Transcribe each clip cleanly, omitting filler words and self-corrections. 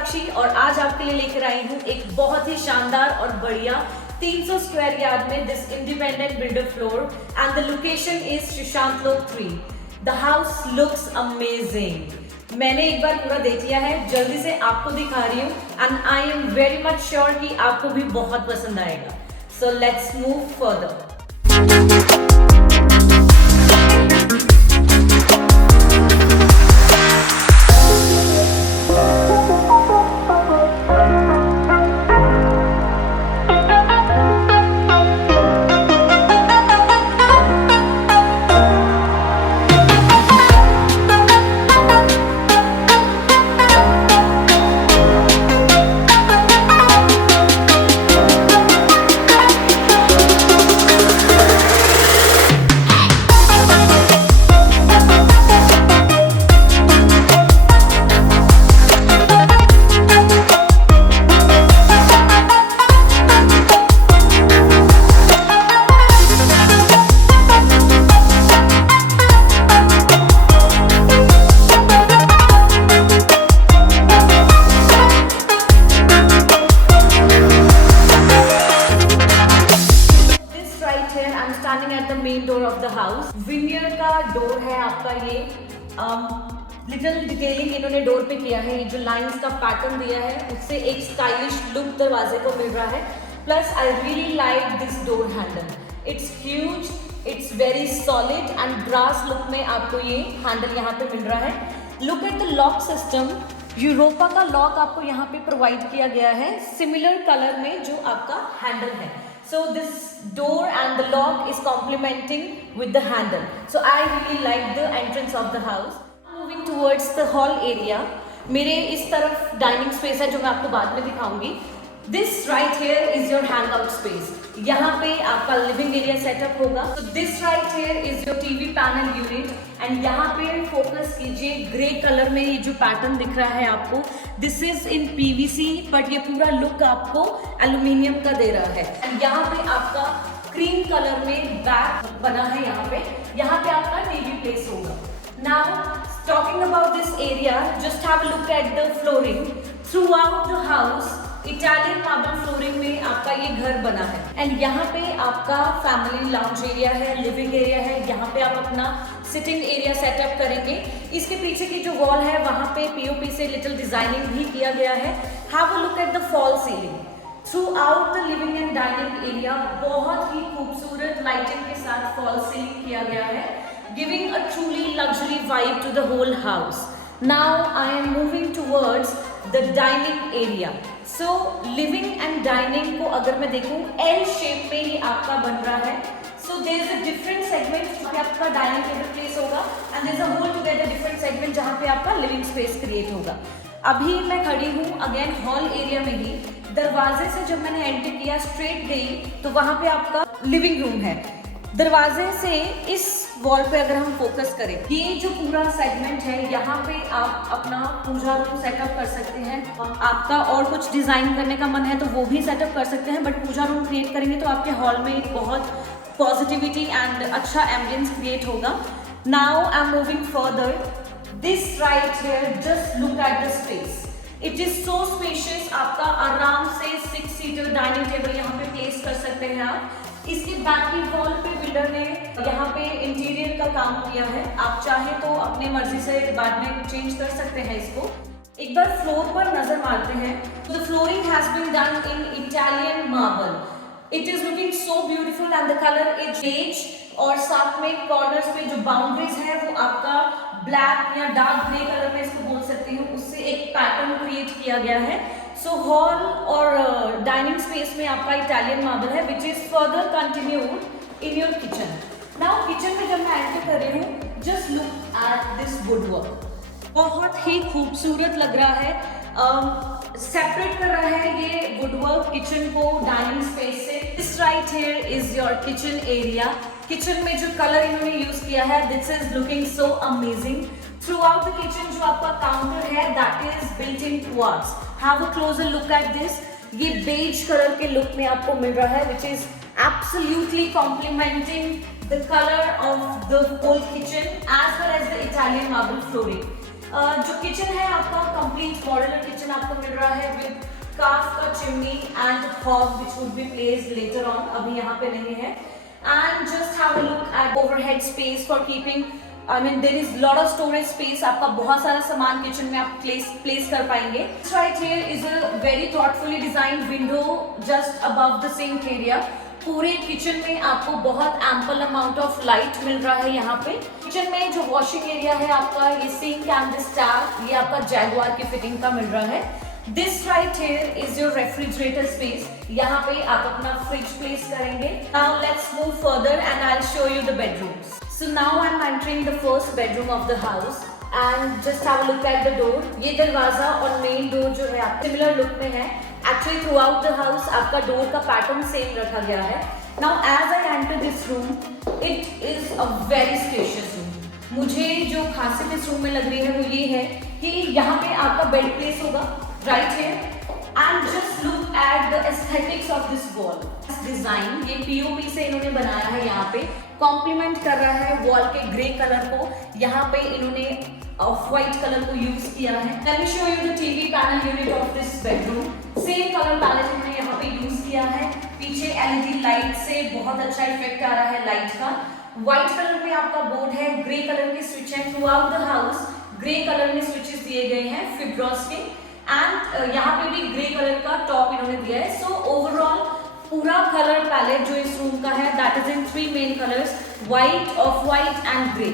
साक्षी और आज आपके लिए लेकर आई हूँ एक बहुत ही शानदार और बढ़िया 300 स्क्वायर यार्ड में this independent builder floor and the location is Sushant लोक 3। The house looks amazing. मैंने एक बार पूरा देख लिया है, जल्दी से आपको दिखा रही हूँ and I am very much sure कि आपको भी बहुत पसंद आएगा। So let's move further. Standing at the main door of the house. Veneer का डोर है आपका ये। लिटिल डिटेलिंग इन्होंने डोर पे किया है। ये जो लाइंस का पैटर्न दिया है उससे एक स्टाइलिश लुक दरवाजे को मिल रहा है। Plus I really like this door handle. It's huge, it's very solid and brass look में आपको ये हैंडल यहाँ पे मिल रहा है। Look at the lock system. Europa का लॉक आपको यहाँ पे प्रोवाइड किया गया है सिमिलर कलर में जो आपका हैंडल है। So this door and the lock is complementing with the handle. So I really like the entrance of the house. Moving towards the hall area. मेरे इस तरफ डाइनिंग स्पेस है जो मैं आपको बाद में दिखाऊंगी। This right here is your hangout space. यहाँ पे आपका लिविंग एरिया सेटअप होगा। So this right here is your TV panel unit and यहाँ पे फोकस कीजिए ग्रे कलर में ये जो पैटर्न दिख रहा है आपको, this is in PVC but ये पूरा लुक आपको एल्यूमिनियम का दे रहा है। एंड यहाँ पे आपका क्रीम कलर में बैक बना है। यहाँ पे आपका टीवी प्लेस होगा। Now talking about this area, just have a look at the flooring through out the house. Italian marble flooring में आपका ये घर बना है एंड यहाँ पे आपका फैमिली लाउंज एरिया है, लिविंग एरिया है। यहाँ पे आप अपना सिटिंग एरिया सेटअप करेंगे। इसके पीछे की जो वॉल है वहाँ पे POP से लिटिल डिजाइनिंग भी किया गया है। Have a look at the fall ceiling through out the living and dining area. बहुत ही खूबसूरत लाइटिंग के साथ फॉल सीलिंग किया गया है, giving a truly luxury vibe to the whole house. Now I am moving towards the dining area. So living and dining को अगर मैं देखूं L शेप में ही आपका बन रहा है। So there is a different segment जहाँ पे आपका डाइनिंग टेबल प्लेस होगा and there is a whole together different segment जहाँ पे आपका लिविंग स्पेस क्रिएट होगा। अभी मैं खड़ी हूँ अगेन हॉल एरिया में ही। दरवाजे से जब मैंने एंटर किया स्ट्रेट गई तो वहाँ पे आपका लिविंग रूम है। दरवाजे से इस वॉल पे अगर हम फोकस करें, ये जो पूरा सेगमेंट है यहाँ पे आप अपना पूजा रूम सेटअप कर सकते हैं। आपका और कुछ डिजाइन करने का मन है तो वो भी सेटअप कर सकते हैं, बट पूजा रूम क्रिएट करेंगे तो आपके हॉल में एक बहुत पॉजिटिविटी एंड अच्छा एम्बियंस क्रिएट होगा। Now I am moving further. This right here, just look at the space. It is so spacious. आपका आराम से 6 सीटर डाइनिंग टेबल यहाँ पे प्लेस कर सकते हैं आप। इसके बैक की वॉल पे बिल्डर ने यहाँ पे इंटीरियर का काम किया है। आप चाहे तो अपने मर्जी से बाद में चेंज कर सकते हैं इसको। एक बार फ्लोर पर नजर मारते हैं तो the flooring has been done in Italian marble. It is looking so beautiful and the colour is beige और साथ में कॉर्नर्स पे जो बाउंड्रीज है वो आपका ब्लैक या डार्क ग्रे कलर में इसको बोल सकती हूँ, उससे एक पैटर्न क्रिएट किया गया है। सो हॉल और डाइनिंग स्पेस में आपका इटालियन मार्बल है which is further continued in your kitchen. Now kitchen में जब मैं एंटर कर रही हूँ, just look at this would work. बहुत ही खूबसूरत लग रहा है। सेपरेट कर रहा है ये वुडवर्क किचन को डाइनिंग स्पेस से। This right here is your kitchen area. Kitchen में जो कलर इन्होंने यूज किया है, this is looking so amazing. Throughout the kitchen जो आपका काउंटर है that is built in quartz. Have a closer look at this. ये beige colour के लुक में आपको मिल रहा है which is absolutely complementing the color of the whole kitchen as well as the Italian marble flooring. जो किचन है आपका कंप्लीट मॉड्यूलर किचन आपको मिल रहा है विद कास्ट का chimney and hob which would be placed later on, अभी यहाँ पे नहीं है। And just have a look at overhead space for keeping, I mean there is lot of storage space, आपका बहुत सारा सामान किचन में आप प्लेस कर पाएंगे। Right here is a very thoughtfully designed window just above the sink area. पूरे kitchen में आपको बहुत एम्पल अमाउंट ऑफ लाइट मिल रहा है। यहाँ पे किचन में जो वॉशिंग एरिया है आपका, ये सिंक एंड दिस टैप, ये आपका जैगुआर की फिटिंग का मिल रहा है। This right here is your refrigerator space, यहाँ पे आप अपना फ्रिज प्लेस करेंगे। Now let's move further and I will show you the bedrooms. So now I'm entering the first bedroom of the house and just have a look at the door. ये दरवाजा और main door जो है आप similar look में है। Actually throughout the house आपका door का पैटर्न सेम रखा गया है। Now as I enter this room, it is a very spacious room. मुझे जो खासियत इस रूम में लग रही है वो ये है कि यहाँ पे आपका बेड प्लेस होगा right here, and just look at the aesthetics of this wall. Design ये पीओपी से इन्होंने बनाया है, यहाँ पे कॉम्प्लीमेंट कर रहा है वॉल के ग्रे कलर को। यहाँ पे इन्होंने ऑफ व्हाइट कलर को यूज किया है। Let me show you the TV panel unit of this bedroom. Same colour palette इन्होंने यहाँ पे यूज किया है। पीछे एलईडी लाइट से बहुत अच्छा इफेक्ट आ रहा है लाइट का। व्हाइट कलर में आपका बोर्ड है, ग्रे कलर के स्विच है। Through out the house grey colour में स्विचेस दिए गए हैं फिब्रॉस के, एंड यहाँ पे भी ग्रे कलर का टॉप इन्होंने दिया है। सो ओवरऑल पूरा कलर पैलेट जो इस रूम का है that is in 3 main colours, white, off white and grey.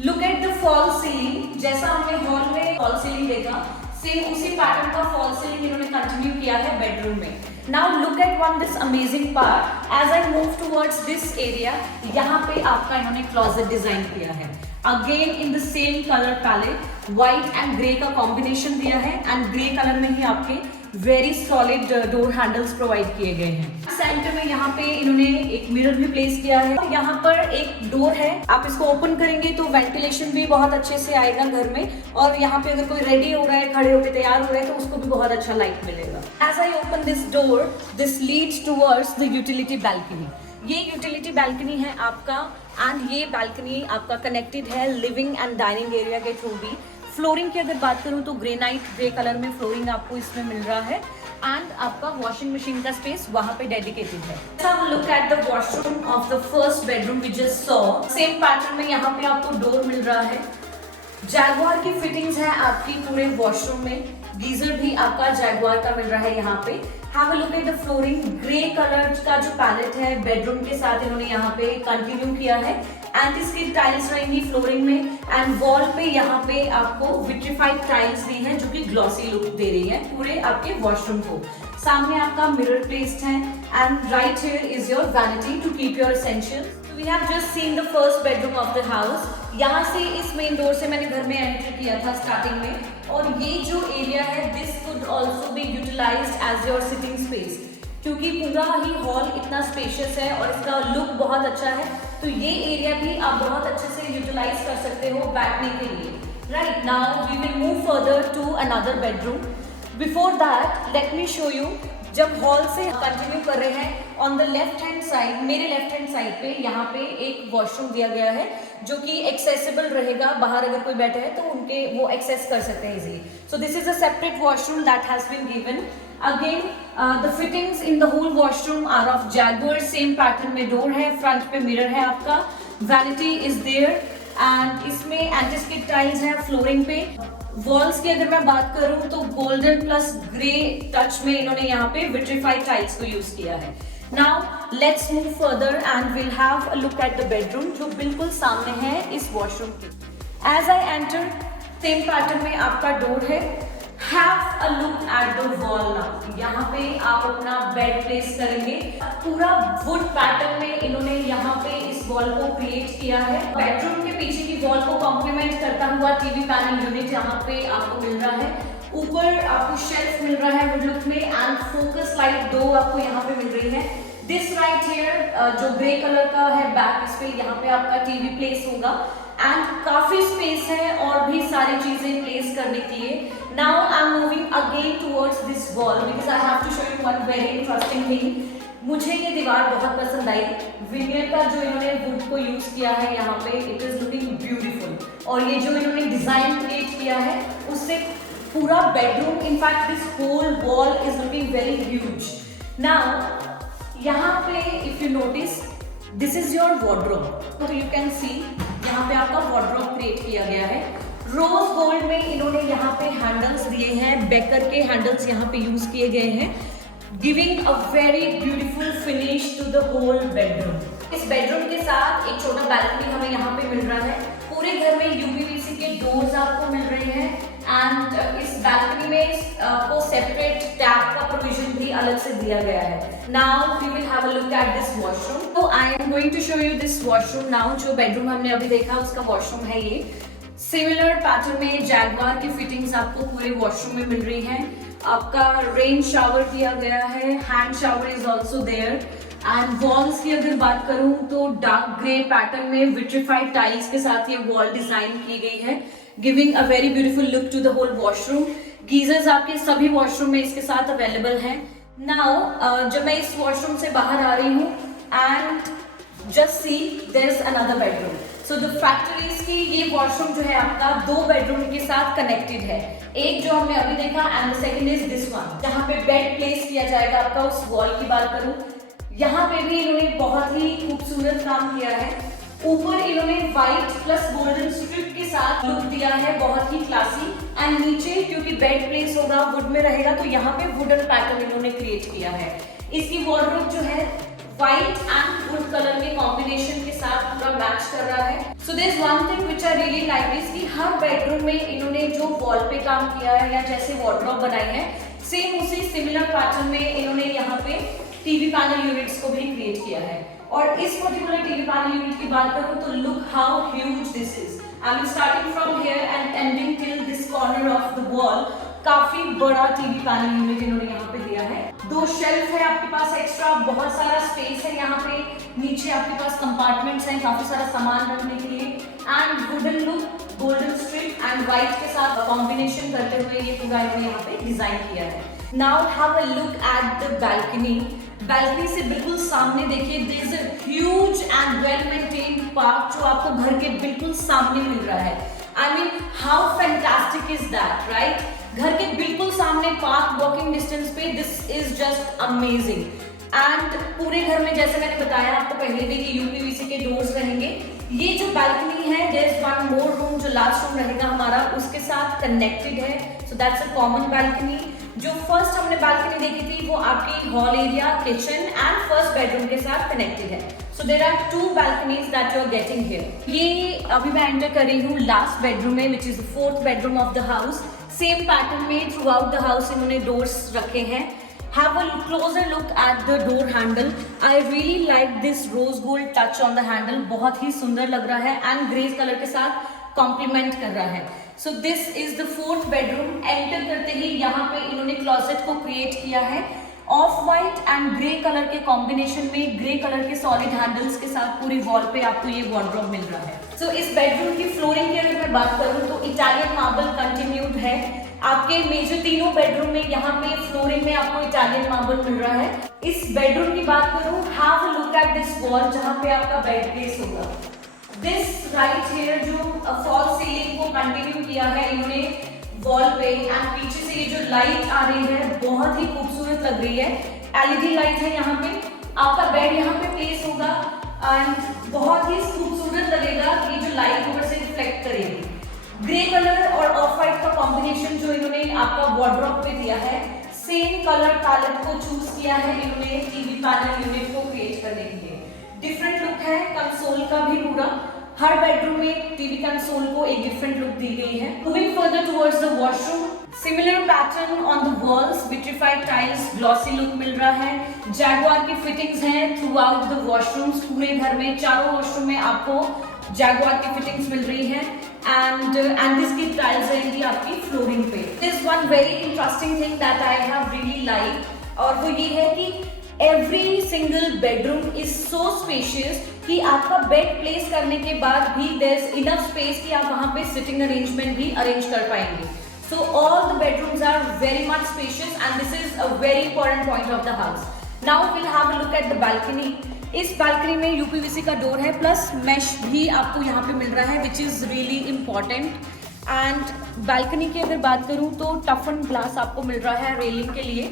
Look at the fall ceiling, जैसा हमने हॉल में फॉल सीलिंग देखा सेम उसी पैटर्न का फॉल सीलिंग इन्होंने कंटिन्यू किया है बेडरूम में। Now look at one this amazing part, as I move towards this area, यहाँ पे आपका इन्होंने क्लोजेट डिजाइन किया है। Again in the same colour palette, white and grey का कॉम्बिनेशन दिया है, एंड ग्रे कलर में ही आपके very solid door handles provide किए गए हैं। सेंटर में यहाँ पे इन्होंने एक मिरर भी प्लेस किया है। यहाँ पर एक डोर है, आप इसको ओपन करेंगे तो वेंटिलेशन भी बहुत अच्छे से आएगा घर में, और यहाँ पे अगर कोई रेडी हो रहा है, खड़े होकर तैयार हो रहा है तो उसको भी बहुत अच्छा लाइट मिलेगा। As I open this door, this leads towards the utility balcony. ये यूटिलिटी बैल्कनी है आपका, एंड ये बैल्कनी आपका कनेक्टेड है लिविंग एंड डाइनिंग एरिया के थ्रू भी। फ्लोरिंग की अगर बात करूं तो ग्रेनाइट ग्रे कलर में फ्लोरिंग आपको इसमें मिल रहा है, एंड आपका वॉशिंग मशीन का स्पेस वहां पे डेडिकेटेड है। Let's look at the washroom of the first bedroom we just saw. Same pattern में यहाँ पे आपको डोर मिल रहा है, जैगुआर की फिटिंग्स है आपकी पूरे वॉशरूम में, गीजर भी आपका जैगुआर का मिल रहा है यहाँ पे। Have a look at the flooring, grey colour का जो पैलेट है बेडरूम के साथ इन्होंने यहाँ पे कंटिन्यू किया है। एंटी स्किड टाइल्स रहेंगी फ्लोरिंग में, एंड वॉल पे यहाँ पे आपको विट्रीफाइड टाइल्स दी हैं जो कि ग्लॉसी लुक दे रही है पूरे आपके वॉशरूम को। सामने आपका मिरर प्लेस्ड है, and right here is your vanity to keep your essentials. We have just seen the first bedroom of the house. यहाँ से इस मेन डोर से मैंने घर में एंटर किया था स्टार्टिंग में, और ये जो एरिया है this could also be utilized as your sitting space, क्योंकि पूरा ही हॉल इतना स्पेशियस है और इसका लुक बहुत अच्छा है, तो ये एरिया भी आप बहुत अच्छे से यूटिलाइज कर सकते हो बैठने के लिए। Right now we will move further to another bedroom. Before that let me show you, जब हॉल से कंटिन्यू कर रहे हैं, on the left hand side, मेरे लेफ्ट हैंड साइड पे यहाँ पे एक वॉशरूम दिया गया है जो कि एक्सेसिबल रहेगा, बाहर अगर कोई बैठे है तो उनके वो एक्सेस कर सकते हैं easily. So this is a separate washroom that has been given. Again the fittings in the whole washroom are of Jaquar, same pattern में डोर है, फ्रंट पे मिरर है आपका, वैनिटी इज देयर, एंड इसमें एंटी स्किड टाइल्स है flooring पे। Walls की अगर मैं बात करूं तो गोल्डन प्लस ग्रे टच में इन्होंने यहाँ पे विट्रीफाइड टाइल्स को यूज किया है। Now let's move further and will have a look at the bedroom जो बिल्कुल सामने है इस वॉशरूम के। As I enter, same pattern में आपका डोर है। Have a look at the wall now, यहाँ पे आप अपना बेड प्लेस करेंगे। पूरा वुड पैटर्न में इन्होंने यहाँ पे इस वॉल को क्रिएट किया है। बेडरूम के पीछे की वॉल को कॉम्प्लीमेंट करता हुआ टीवी पैनल यूनिट यहाँ पे आपको मिल रहा है। ऊपर आपको शेल्फ मिल रहा है वुड लुक में, एंड फोकस लाइट 2 आपको यहाँ पे मिल रही है। दिस राइट हियर जो ग्रे कलर का है बैक, इस पे यहाँ पे आपका टीवी प्लेस होगा, एंड काफी स्पेस है और भी सारी चीजें प्लेस करने के लिए। Now I am moving again towards this wall because I have to show you one very interesting thing. मुझे ये दीवार बहुत पसंद आई, विनियर का जो इन्होंने वुड को यूज किया है यहाँ पे, इट इज लुकिंग ब्यूटीफुल। और ये जो इन्होंने डिजाइन क्रिएट किया है उससे पूरा bedroom, in fact this whole wall is looking very huge. Now यहाँ पे if you notice this is your wardrobe, तो यू कैन सी यहाँ पे आपका वार्डरोब क्रिएट किया गया है। रोज गोल्ड में इन्होंने यहाँ पे हैंडल्स दिए हैं, बेकर के हैंडल्स यहाँ पे यूज किए गए हैं, giving a very beautiful finish to the whole bedroom. इस बेडरूम के साथ एक छोटा बैल्कनी हमें यहाँ पे मिल रहा है। पूरे घर में यूपीवीसी के डोर्स आपको मिल रहे हैं एंड इस बैल्कनी में आपको सेपरेट टैप का प्रोविजन भी अलग से दिया गया है। Now we will have a look at this washroom. तो I am going to show you this washroom now. जो बेडरूम हमने अभी देखा उसका वॉशरूम है ये। सिमिलर पैटर्न में जैगवार की फिटिंग्स आपको पूरे वॉशरूम में मिल रही हैं। आपका रेन शावर दिया गया है, hand shower is also there and walls की अगर बात करूं तो डार्क ग्रे पैटर्न में विट्रिफाइड टाइल्स के साथ ये वॉल डिजाइन की गई है, giving a very beautiful look to the whole washroom. Geysers आपके सभी वॉशरूम में इसके साथ अवेलेबल हैं। नाउ जब मैं इस वॉशरूम से बाहर आ रही हूँ and just see there is another bedroom. So the factories की ये वॉशरूम जो है आपका 2 बेडरूम के साथ कनेक्टेड है। एक जो हमने अभी देखा and the second is this one, जहाँ पे बेड प्लेस किया जाएगा आपका। उस वॉल की बात करूं, यहाँ पे भी इन्होंने बहुत ही खूबसूरत काम किया है। ऊपर इन्होंने व्हाइट प्लस गोल्डन स्ट्रिप के साथ लुक दिया है, बहुत ही क्लासी। एंड नीचे क्योंकि बेड प्लेस होगा वुड में रहेगा तो यहाँ पे वुडन पैटर्न इन्होंने क्रिएट किया है। इसकी वॉर्डरोब जो है व्हाइट एंड वुड कलर के कॉम्बिनेशन के साथ पूरा मैच कर रहा है। So there is one thing which I really like is कि हर बेडरूम में इन्होंने जो वॉल पे काम किया है या जैसे वॉर्डरोब बनाई है सेम उसी सिमिलर पैटर्न में इन्होंने यहाँ पे टीवी पैनल यूनिट्स को भी क्रिएट किया है। और इस पर्टिकुलर टीवी पैनल यूनिट की बात करूं तो look how huge this is. I am starting from here and ending till this corner of the wall. काफी बड़ा टीवी पैनल यूनिट इन्होंने यहाँ पे दिया है। 2 शेल्फ है आपके पास एक्स्ट्रा, बहुत सारा स्पेस है यहाँ पे। नीचे आपके पास कंपार्टमेंट्स हैं काफी सारा सामान रखने के लिए and wooden look, golden strip and white के साथ कॉम्बिनेशन करते हुए ये पूरा इन्होंने यहाँ पे डिजाइन किया है। Now have a look at the balcony. Balcony से बिल्कुल सामने देखिए there is a huge and well maintained park जो आपको घर के बिल्कुल सामने मिल रहा है। I mean how fantastic is that, right? घर के बिल्कुल सामने पार्क, वॉकिंग डिस्टेंस पे, this is just amazing. And पूरे घर में जैसे मैंने बताया आपको पहले भी कि यूपीवीसी के डोर्स रहेंगे। ये जो बैल्कनी है there is one more room जो लास्ट रूम रहेगा हमारा उसके साथ कनेक्टेड है। So that's a common balcony. जो फर्स्ट हमने बैल्कनी देखी थी वो आपकी hall area, kitchen and first bedroom के साथ कनेक्टेड है। So there are 2 balconies that you are getting here. ये अभी मैं एंटर कर रही हूँ लास्ट बेडरूम में which is the 4th bedroom of the house. Same pattern में थ्रू आउट द हाउस इन्होंने डोर्स रखे हैं। Have a closer look at the door handle. I really like this rose gold touch on the handle. बहुत ही सुंदर लग रहा है and grey colour के साथ कॉम्प्लीमेंट कर रहा है। सो this is the 4th bedroom. Enter करते ही यहाँ पे इन्होंने क्लोजेट को क्रिएट किया है। Of white and grey colour के कॉम्बिनेशन में ग्रे कलर के सॉलिड हैंडल्स के साथ पूरी वॉल पे आपको ये वार्डरोब मिल रहा है। सो इस बेडरूम की फ्लोरिंग की अगर मैं बात करूँ तो इटालियन मार्बल कंटिन्यूड है। आपके मेजर तीनों बेडरूम में यहाँ पे फ्लोरिंग में आपको इटालियन मार्बल मिल रहा है। इस बेडरूम की बात करूँ, have a look at this wall जहाँ पे आपका बेड प्लेस होगा। दिस राइट हियर जो फॉल सीलिंग को कंटिन्यू किया है इन्होंने वॉल पे एंड पीछे से ये जो लाइट आ रही है बहुत ही खूबसूरत लग रही है। एलईडी लाइट है यहाँ पे। आपका बेड यहाँ पे प्लेस होगा एंड बहुत ही खूबसूरत लगेगा। ये जो लाइट ऊपर से रिफ्लेक्ट करेगी। ग्रे कलर और ऑफ व्हाइट का कॉम्बिनेशन जो इन्होंने आपका वार्डरोब पे दिया है, सेम कलर पैलेट को चूज किया है इन्होंने टीवी पैनल यूनिट को क्रिएट करने के लिए। डिफरेंट लुक है कंसोल का भी पूरा। हर बेडरूम में टीवी कंसोल को एक डिफरेंट लुक दी गई है। Moving further towards the washroom, similar pattern on the walls, vitrified tiles, glossy look मिल रहा है। जैगवार की फिटिंग्स हैं थ्रू आउट द वॉशरूम्स। पूरे घर में चारों वॉशरूम में आपको जैगवार की फिटिंग्स मिल रही है एंड दिस की टाइल्स रहेंगी आपकी फ्लोरिंग पे। This one very interesting thing that I have really like और वो ये है कि every single bedroom is so spacious कि आपका बेड प्लेस करने के बाद भी देयर इज इनफ स्पेस कि आप वहां पे सिटिंग अरेंजमेंट भी अरेंज कर पाएंगे। So all the bedrooms are very much spacious and this is a very important point of the house. Now we'll have a look at the balcony. इस balcony में UPVC का door है plus mesh भी आपको यहाँ पे मिल रहा है which is really important. And balcony की अगर बात करूँ तो टफन ग्लास आपको मिल रहा है रेलिंग के लिए।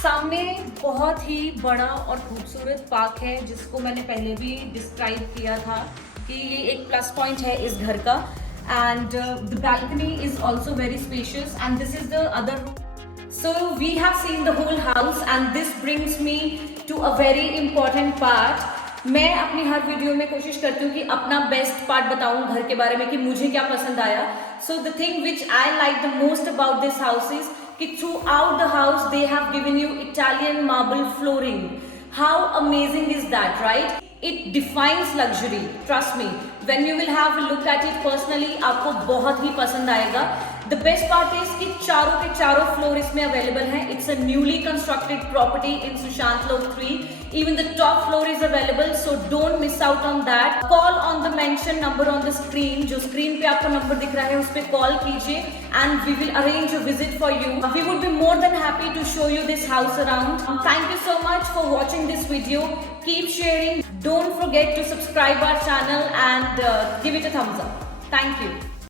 सामने बहुत ही बड़ा और खूबसूरत पार्क है जिसको मैंने पहले भी डिस्क्राइब किया था कि ये एक प्लस पॉइंट है इस घर का। And the balcony is also very spacious and this is the other. So we have seen the whole house and this brings me to a very important part. मैं अपनी हर वीडियो में कोशिश करती हूँ कि अपना बेस्ट पार्ट बताऊँ घर के बारे में कि मुझे क्या पसंद आया। So the thing which I like the most about this house is कि throughout the house they have given you Italian marble flooring. How amazing is that, right? It defines luxury. Trust me. When you will have a look at it personally, आपको बहुत ही पसंद आएगा। The best part is कि चारों के चारों floor इसमें available हैं। It's a newly constructed property in Sushant Lok 3. Even the top floor is available, so don't miss out on that. Call on the mentioned number on the screen. जो screen पे आपको number दिख रहा है उस पे call कीजिए and we will arrange a visit for you. We would be more than happy to show you this house around. Thank you so much for watching this video. Keep sharing. Don't forget to subscribe our channel and give it a thumbs up. Thank you.